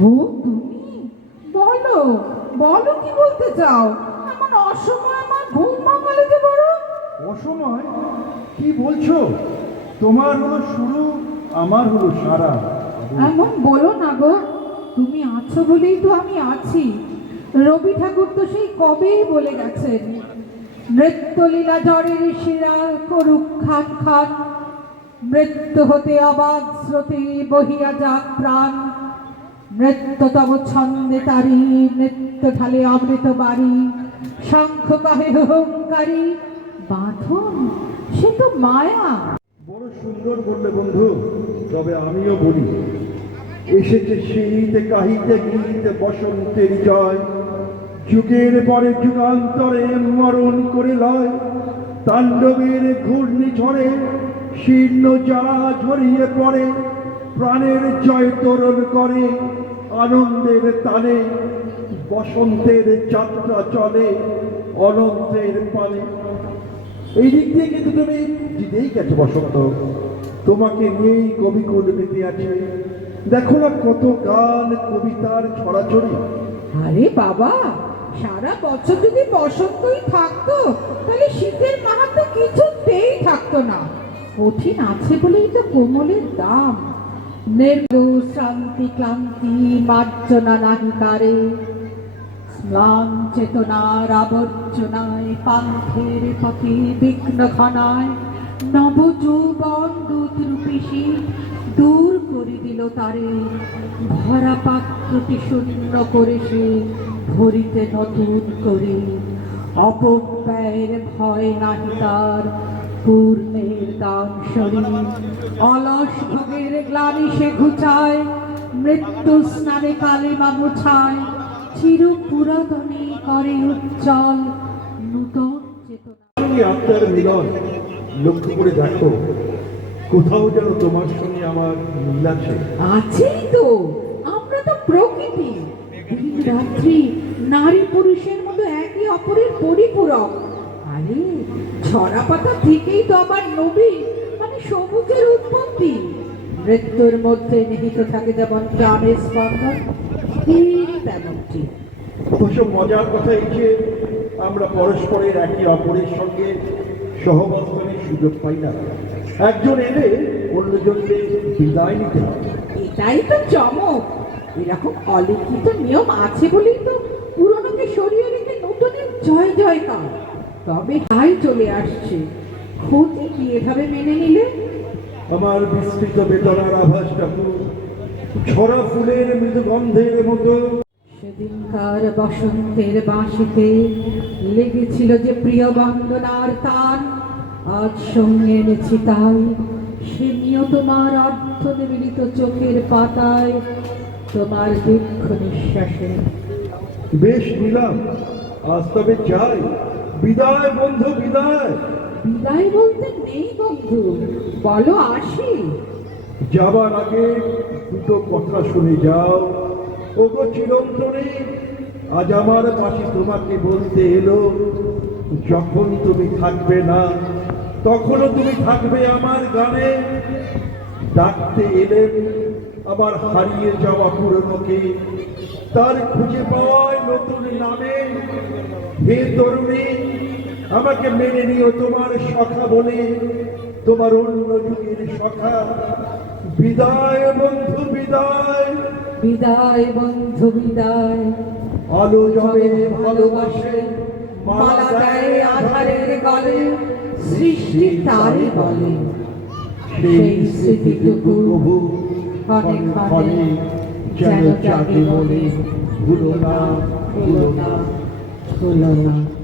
ও তুমি বলো বলো কি বলতে চাও? এমন অসময় আমার ঘুম ভাঙালে যে বড়। অসময়? কি বলছো? তোমার হলো শুরু আমার হলো সারা। এমন বলো না গো তুমি আছো বলেই তো আমি আছি। রবি ঠাকুর তো সেই কবেই বলে গেছেন নৃত্যলীলা জ্বরের শিরা করুক খান খান মৃত্যু হতে অবাধ স্রোতে বহিয়া যাক প্রাণ। নৃত্য তব ছন্দে তারি নৃত্য ঢালে অমৃত বাড়ি শঙ্খ কহে হুঙ্কারি বাঁধন? সে তো মায়া। বড় সুন্দর বললে বন্ধু, তবে আমিও বলি, এসেছে শীত, কাহিতে, গীতে বসন্তের জয় যুগের পরে যুগান্তরে মরণ করে লয়, তাণ্ডবের ঘূর্ণি ঝড়ে শীর্ণ যারা ঝরিয়ে পড়ে প্রাণের জয় তোরণ করে, আনন্দের তালে, বসন্তের যাত্রা চলে, অনন্তের পানে এই দিক দিয়ে কিন্তু তুমি জিতেই গেছো বসন্ত। তোমাকে নিয়েই কবি কোন পেতে আছে। দেখো না কত গান, কবিতার ছড়াছড়ি। আরে বাবা, সারা বছর যদি বসন্তই থাকতো, তাহলে শীতের মাহাত্ম কিছুতেই থাকতো না। কঠিন আছে বলেই তো কোমলের দাম। নির্দু শ্রান্তি ক্লান্তি মার্জনা নাহি কারে। ম্লান চেতনার আবর্জনায়, পান্থের পথে বিঘ্ন ঘনায় নব যৌবন দূতরূপী শীত দূর করে দিল তারে। ভরা পাত্রটি শূন্য করে সে ভরিতে নতুন করে। অপব্যয়ের ভয় নাহি তার পূর্ণের দান শরীর। অলস ভোগের গ্লানি সে ঘুচায় মৃত্যু স্নানে কালে বা মুছায়। চির পুরাতনে করে উজ্জ্বল নূতন চেতনা। আত্মার মিলন লক্ষ্য করে দেখো কোথাও যেন তোমার সঙ্গে আমার মিল আছে। আছেই তো আমরা তো প্রকৃতি। রাত্রি নারী পুরুষের মতো একে অপরের পরিপূরক। আরে ছড়া পাতা থেকেই তো আবার নবী মানে সবুজের উৎপত্তি। মৃত্যুর মধ্যে নিহিত থাকে যেমন প্রাণের স্পন্দন ঠিক তেমনটি। অবশ্য মজার কথা এই যে আমরা পরস্পরের একে অপরের সঙ্গে সহবস্থানের সুযোগ পাই না। একজন এলে অন্যজনকে বিদায় নিতে হয়। এটাই তো চমক। এরকম অলিখিত নিয়ম আছে বলেই তো পুরনোকে সরিয়ে রেখে নতুনের জয় জয় জয়কার তবে তাই চলে আসছে। ক্ষতি কি এভাবে মেনে নিলে? আমার বিস্তৃত বেদনার আভাসটাকু ছড়া ফুলের মৃদু গন্ধের মতো। সেদিনকার বসন্তের বাঁশিতে লেগেছিল যে প্রিয় বন্দনার তান আজ সঙ্গে এনেছি তাই সে নিয় তোমার অর্থ নিমিলিত চোখের পাতায় তোমার দীর্ঘ নিঃশ্বাসে। বেশ নিলাম আজ তবে চাই। বিদায় বন্ধু বিদায়। বিদায় বলতে নেই বন্ধু বলো আসি। যাবার আগে দুটো কথা শুনে যাও। ওগো চিরন্তনে আজ আমার পাশে তোমাকে বলতে এলো যখন তুমি থাকবে না তখনও তুমি থাকবে আমার গানে। ডাকতে এলেন আবার হারিয়ে যাওয়া পুরনোকে তার খুঁজে পাওয়ায় নতুন নামে। হে তরুণী আমাকে মেনে নিও তোমার সখা বলে তোমার অন্য যুগের সখা। বিদায় বন্ধু বিদায়। বিদায় বন্ধু বিদায়। আলো জবে ভালোবাসে মালা দেয় আধারের গলে সৃষ্টি তারে বলে। সেই স্মৃতিটুকু প্রভু ক্ষণে ক্ষণে যেন জাগে বলে। ভুলো না ভুলো না। হলো না।